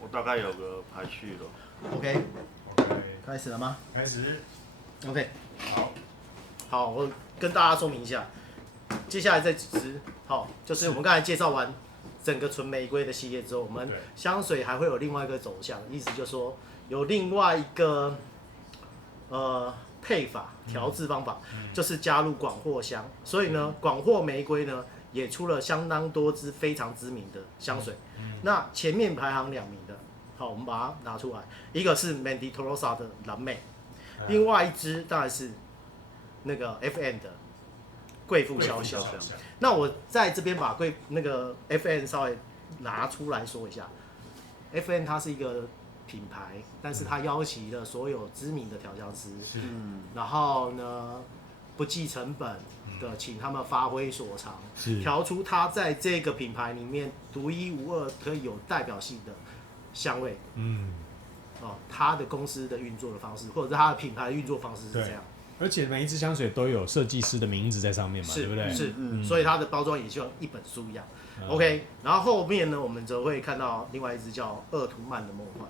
我大概有个排序了。OK， 开始了吗？开始。OK， 好，好，我跟大家说明一下，接下来这几支，好，就是我们刚才介绍完整个纯玫瑰的系列之后，我们香水还会有另外一个走向，意思就是说有另外一个配法调制方法，就是加入广藿香，所以呢，广藿玫瑰呢也出了相当多支非常知名的香水，那前面排行2名的，好，我们把它拿出来，一个是 Mandy Torosa 的蓝莓。另外一支当然是那个 FN 的贵妇肖像。那我在这边把那个 FN 稍微拿出来说一下。FN 它是一个品牌，但是它邀请了所有知名的调香师，然后呢不计成本的请他们发挥所长，调出它在这个品牌里面独一无二、可以有代表性的香味。他的公司的运作的方式，或者是他的品牌的运作方式是这样。而且每一支香水都有设计师的名字在上面嘛，对不对？是，所以它的包装也像一本书一样。OK， 然后后面呢，我们则会看到另外一支叫鄂图曼的梦幻。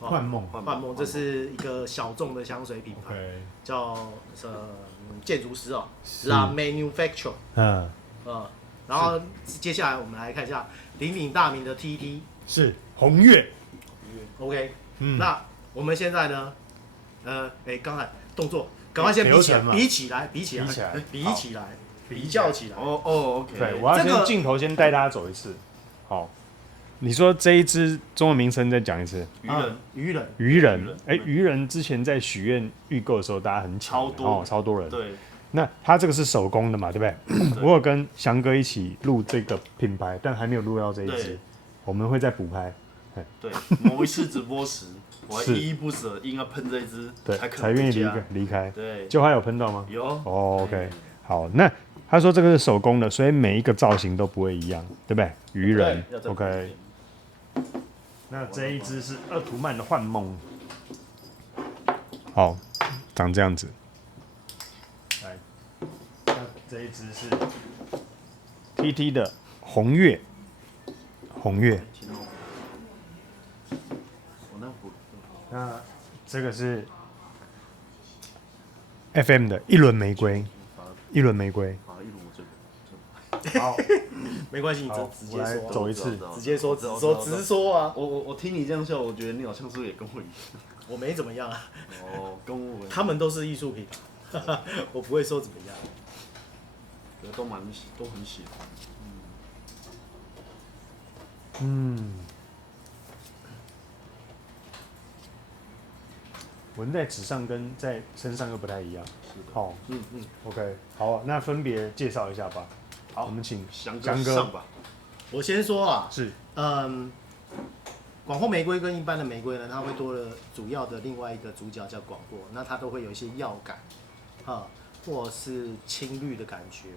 幻梦，这是一个小众的香水品牌，叫建筑师La Manufacture。然后接下来我们来看一下鼎鼎大名的 TT， 是红月。OK。那我们现在呢？刚才动作，赶快先比起来，比较起来。OK。对，我要先镜头先带大家走一次。好，你说这一支中文名称再讲一次。渔人。渔人之前在许愿预购的时候，大家很抢，超多人。对。那它这个是手工的嘛，对不对？我有跟翔哥一起录这个品牌，但还没有录到这一支，我们会再补拍。对，某一次直播时，我还依依不舍，硬要喷这一支，才愿意离开。对，就还有喷到吗？有。OK， 好，那他说这个是手工的，所以每一个造型都不会一样，对不对？渔人 ，OK。那这一支是鄂图曼的幻梦，好，长这样子。来，那这一支是 TT 的红月。那这个是 FM 的一轮玫瑰。好，没关系，你直接说。走一次，直说啊！我听你这样笑，我觉得你好像是也跟我一样。我没怎么样啊。跟我。他们都是艺术品，我不会说怎么样。都很喜欢。闻在纸上跟在身上又不太一样。是的。好，OK， 好，那分别介绍一下吧。好，我们请翔哥上吧。我先说啊，是，广藿玫瑰跟一般的玫瑰呢，它会多了主要的另外一个主角叫广藿，那它都会有一些药感，或是青绿的感觉，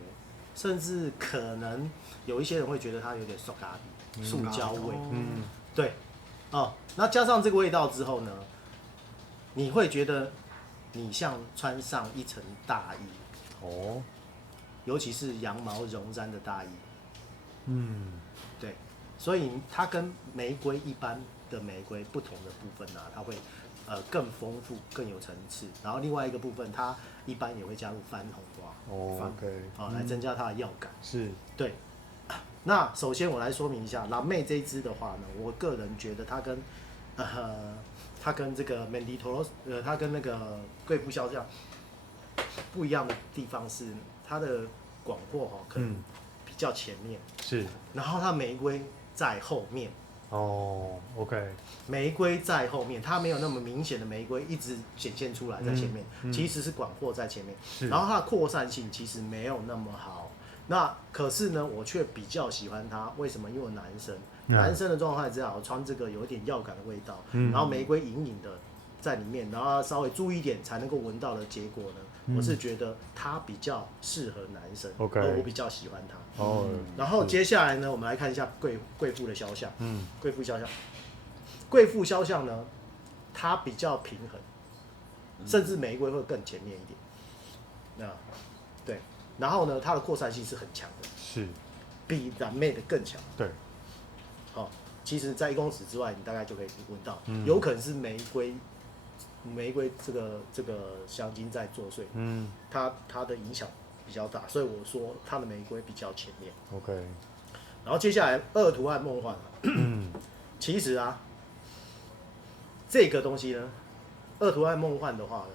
甚至可能有一些人会觉得它有点塑胶味。对，那加上这个味道之后呢？你会觉得你像穿上一层大衣，尤其是羊毛绒毡的大衣，对，所以它跟玫瑰一般的玫瑰不同的部分呢，它会更丰富、更有层次。然后另外一个部分，它一般也会加入番红花，OK， 来增加它的药感。是，对。那首先我来说明一下蓝妹这一支的话呢，我个人觉得它跟这个 Mandy Torosa， 它跟那个贵妇肖像不一样的地方是，它的广藿可能比较前面，是，然后它玫瑰在后面。OK， 玫瑰在后面，它没有那么明显的玫瑰一直显现出来在前面，其实是广藿在前面，然后它的扩散性其实没有那么好。那可是呢，我却比较喜欢它，为什么？因为我男生的状态之下，我穿这个有一点药感的味道，然后玫瑰隐隐的在里面，然后稍微注意一点才能够闻到的结果呢，我是觉得它比较适合男生，而我比较喜欢它。然后接下来呢，我们来看一下贵妇的肖像。贵妇肖像呢，它比较平衡，甚至玫瑰会更前面一点。对，然后呢，它的扩散性是很强的，是比蓝妹的更强。对。其实在1公尺之外，你大概就可以闻到，有可能是玫瑰这个香精在作祟，它的影响比较大，所以我说它的玫瑰比较前面。OK， 然后接下来二图案梦幻，其实啊，这个东西呢，二图案梦幻的话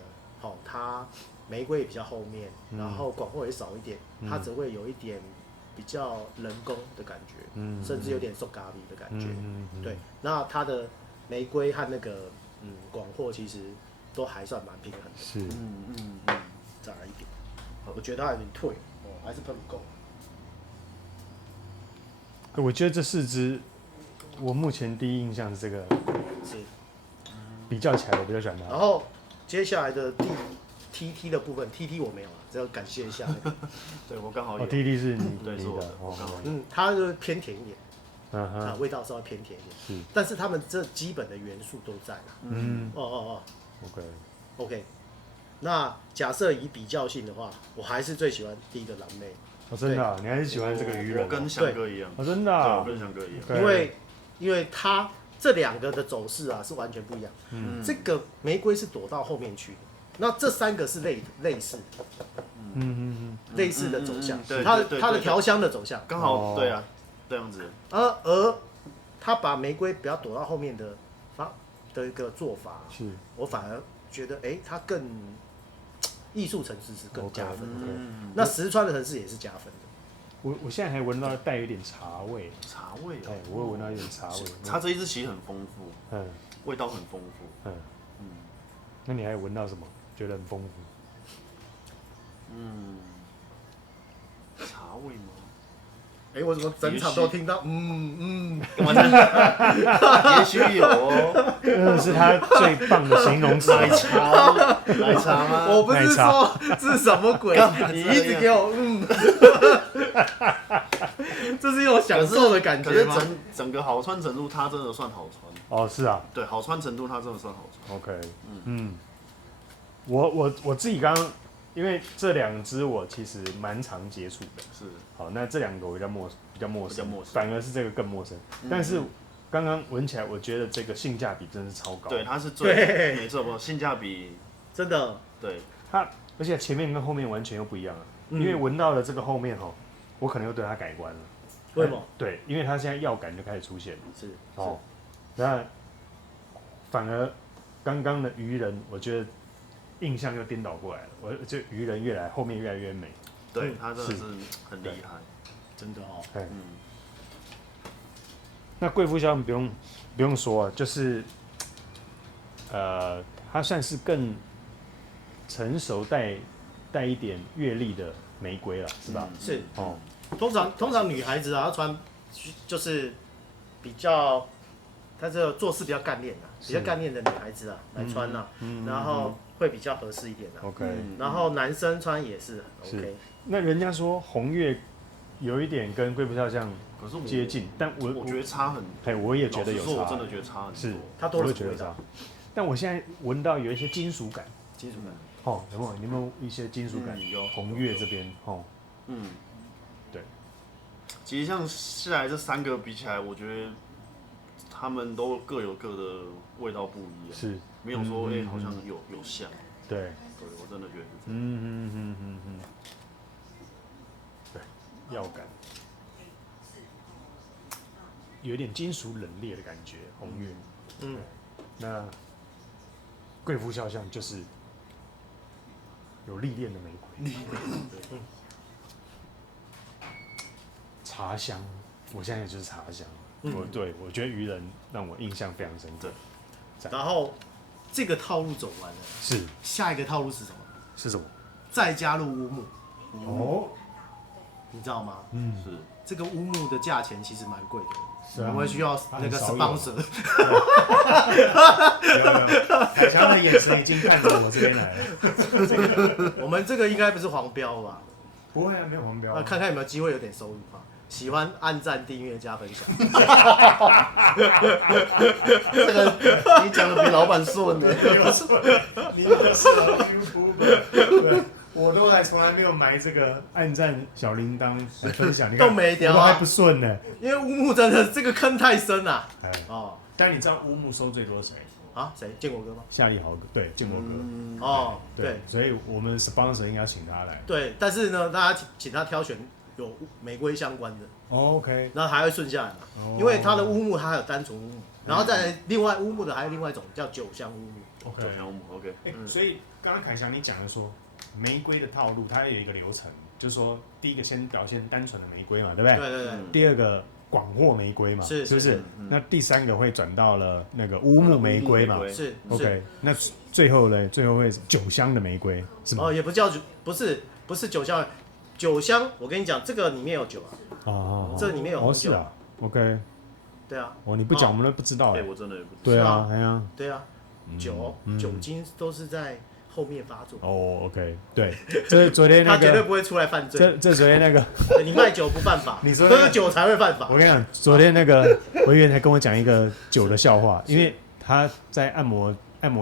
呢，它玫瑰也比较后面，然后广藿也少一点，它只会有一点比较人工的感觉，甚至有点瘦咖喱的感觉，对。那它的玫瑰和那个广藿其实都还算蛮平衡的，是，再来一点，我觉得它有点退，还是喷不够。我觉得这4支，我目前第一印象是这个，是比较起来我比较喜欢它。然后接下来的TT 的部分 ，TT 我没有了，只要感谢一下那个。对我刚好有。TT 是你对，是我的。它就是偏甜一点，味道稍微偏甜一点。是，但是他们这基本的元素都在了。OK。那假设以比较性的话，我还是最喜欢第一个蓝莓。真的啊，你还是喜欢这个鱼人？我跟翔哥一样。真的啊，我跟翔哥一样。因为它这2个的走势啊是完全不一样。这个玫瑰是躲到后面去的，那这3个是类似的。类似的走向，它的调香的走向刚好对啊，这样子。而他把玫瑰不要躲到后面的一个做法，我反而觉得它更艺术层次是更加分的。那石川的层次也是加分的。我现在还闻到带有一点茶味。茶味哦。我会闻到一点茶味。它这一支其实很丰富，味道很丰富。那你还有闻到什么？觉得很丰富？茶味吗？我怎么整场都听到也许有哦。那是他最棒的形容词。奶茶吗？我不是说这是什么鬼，你一直给我这是有享受的感觉吗？可是整个好穿程度，它真的算好穿。是啊。对，好穿程度它真的算好穿。OK，我自己刚刚，因为这2支我其实蛮常接触的。是。好，那这2个我比较陌生，反而是这个更陌生。但是刚刚闻起来，我觉得这个性价比真的是超高。对，它是最没错，性价比真的。对。它而且前面跟后面完全又不一样了，因为闻到了这个后面我可能又对它改观了。为什么？对，因为它现在药感就开始出现了。是。那反而刚刚的鱼人，我觉得印象又颠倒过来了。我就鱼人后面越来越美。对，他真的是很厉害，真的哦。那贵妇香不用说，就是它算是更成熟带一点阅历的玫瑰了，是吧？是。通常女孩子啊，她穿就是比较，她这个做事比较干练的，比较干练的女孩子啊来穿啊，然后会比较合适一点的。OK。然后男生穿也是 OK。那人家说红月有一点跟贵妇肖像接近，但我觉得差很多。我也觉得有差。我真的觉得差很多。是，它多了什么味道？但我现在闻到有一些金属感。金属感。有没有一些金属感？有。红月这边对。其实像下来这3个比起来，我觉得他们都各有各的味道不一样。是。没有说好像有像。对，我真的觉得是这样。对，药感，有一点金属冷冽的感觉，红月。那贵妇肖像就是有历练的玫瑰。茶香，我现在也就是茶香。我觉得鱼人让我印象非常深刻。然后这个套路走完了，是下一个套路是什么？是什么？再加入乌木。你知道吗？是。这个乌木的价钱其实蛮贵的，我们会需要那个 sponsor。凯强的眼神已经看着我这边来了。我们这个应该不是黄标吧？不会啊，没有黄标。看看有没有机会有点收入哈。喜欢按赞、订阅、加分享。这个你讲的比老板顺呢。你是 YouTuber。我都还从来没有买这个按赞小铃铛来分享，你都看没掉啊我都还不顺呢。因为乌木真的这个坑太深了。哎，哦但你知道乌木收最多谁？啊，谁？建国哥吗？夏利豪哥，对，建国哥。哦，对所以我们 sponsor 应该请他来。对，但是呢，大家请他挑选有玫瑰相关的， OK，然后还会顺下来嘛，哦因为它的乌木它还有单纯乌木，然后再来另外乌木的还有另外一种叫酒香乌木。 OK，酒香木 OK，所以刚刚凯翔你讲的说，玫瑰的套路它有一个流程，就是说第一个先表现单纯的玫瑰嘛，对不对？对对对，第二个广货玫瑰嘛，是不是是？那第三个会转到了那个乌木玫瑰嘛是？OK，那最后呢？最后会酒香的玫瑰是吗？哦，也不叫酒，不是酒香，酒香我跟你讲，这个里面有酒啊，哦，这里面有红酒是啊，OK，对啊，哦，你不讲我们都不知道哎，哎。我真的也不知道。对啊，是啊哎呀，对啊，酒精都是在后面发作，哦，OK，对，这是昨天那他绝对个，不会出来犯罪。这昨天那个，对你卖酒不犯法，你说喝酒才会犯法我。跟你讲，昨天那个委员才跟我讲一个酒的笑话，因为他在按摩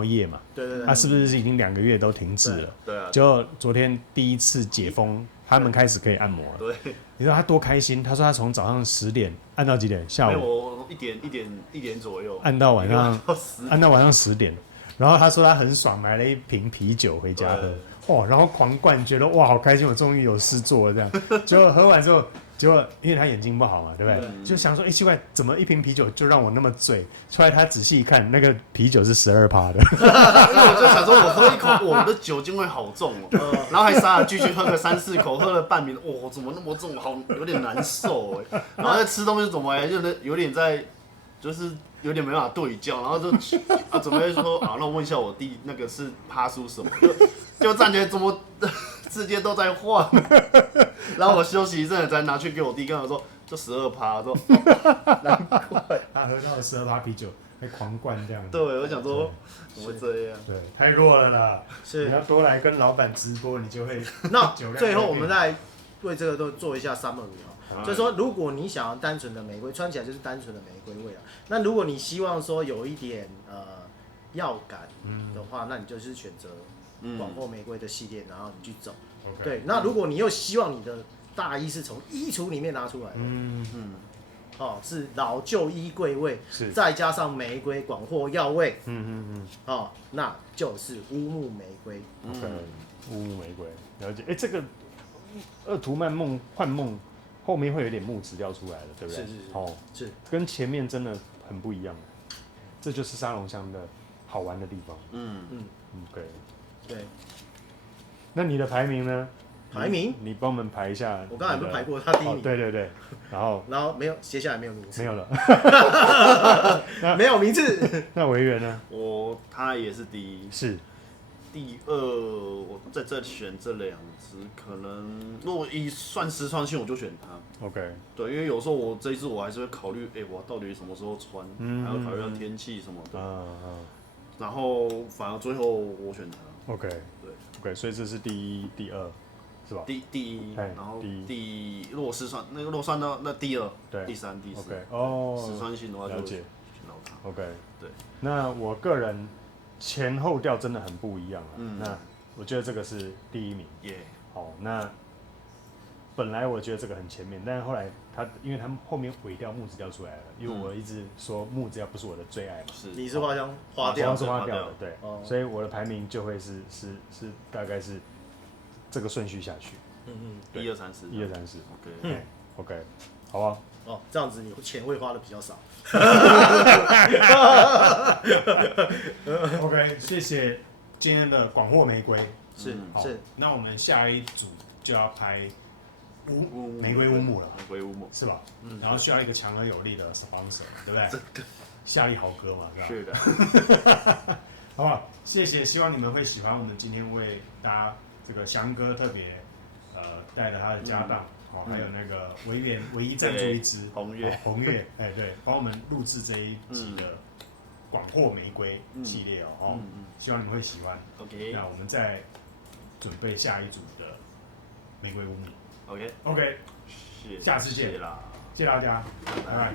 业嘛，对对对，他是不是已经2个月都停滞了？对啊，就昨天第一次解封，他们开始可以按摩了。对，你知道他多开心？他说他从早上10点按到几点？下没有午我一点左右，按到晚上到10按到晚上10点。然后他说他很爽，买了一瓶啤酒回家喝，哇，然后狂灌，觉得哇好开心，我终于有事做了这样。结果喝完之后，结果因为他眼睛不好嘛，对不对？就想说，奇怪，怎么一瓶啤酒就让我那么醉？出来他仔细一看，那个啤酒是12%的。因为我就想说，我喝一口，我的酒精会好重哦，然后还傻了继续喝个3-4口，喝了半瓶，哇，怎么那么重，好有点难受哎。然后在吃东西怎么还有点在，就是有点没办法对焦，然后就准备说啊，那我问一下我弟那个是趴输什么，就站起来怎么世界都在换，然后我休息一阵才拿去给我弟，跟我说就12%，我说难怪，他喝到了12%啤酒，还狂灌这样。对，我想说怎么会这样？对，太弱了啦！是你要多来跟老板直播，你就会那酒量最后我们再为这个都做一下 summary 好就是说，如果你想要单纯的玫瑰，穿起来就是单纯的玫瑰味啊。那如果你希望说有一点药感的话，那你就是选择广藿玫瑰的系列，然后你去走。对，那如果你又希望你的大衣是从衣橱里面拿出来的，是老旧衣柜味，再加上玫瑰广藿药味，那就是乌木玫瑰。乌木玫瑰，了解。这个鄂图曼幻梦后面会有点木质调出来了，对不对？是是，跟前面真的很不一样。这就是沙龙香的好玩的地方。OK，对。那你的排名呢？排名？你帮我们排一下。我刚才不是排过他第一名？对对对。然后没有，接下来没有名次。没有了。没有名次。那维园呢？他也是第一。是。第二，我在这选这2支，可能如果以算实穿性，我就选它。OK。对，因为有时候我这一支我还是会考虑，我到底什么时候穿，还要考虑到天气什么的。然后反而最后我选它。OK。对。OK， 所以这是第一、第二，是吧？第一，然后如果实穿那个落山到那第2，对，第3、第4。OK， 实穿性的话就了解，选到它。OK， 对。那我个人前后调真的很不一样啊。那我觉得这个是第一名。好，那本来我觉得这个很前面，但是后来因为他们后面尾调木质调出来了，因为我一直说木质调不是我的最爱嘛。是。你是花香花调的，对。所以我的排名就会是大概是这个顺序下去。1、2、3、4。1、2、3、4。OK， 好啊。这样子你钱会花的比较少。OK， 谢谢今天的广藿玫瑰。是。那我们下一组就要拍玫瑰乌木了，玫瑰乌木是吧？然后需要一个强而有力的 sponsor， 对不对？夏利豪哥嘛，是吧？是的。好不好？谢谢，希望你们会喜欢我们今天为大家这个翔哥特别带着他的家当，还有那个唯一赞助一支红月，对，帮我们录制这一集的广藿玫瑰系列希望你们会喜欢。OK， 那我们再准备下一组的玫瑰乌木。OK， 下次见啦，谢谢大家，拜拜。